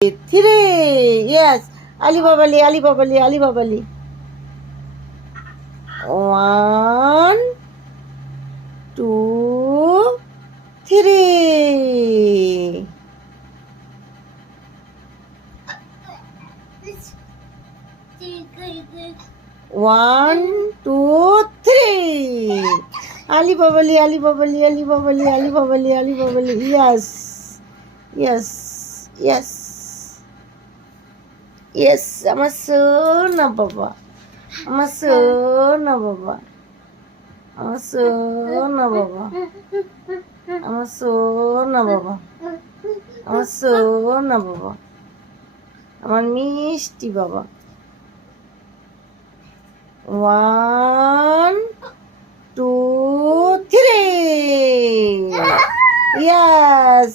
Three. Yes. Ali Babali, Ali Babali, Ali Babali. One, two, three. One, two, three. Ali Babali, Ali Babali, Ali Babali, Ali Babali, Ali Babali. Yes. Yes. Yes. Yes. আমার সোনা বাবা, আমার সোনা বাবা, আমার সোনা বাবা, আমার সোনা বাবা, আমার সোনা বাবা, আমার মিষ্টি বাবা। One, two, three. Yes.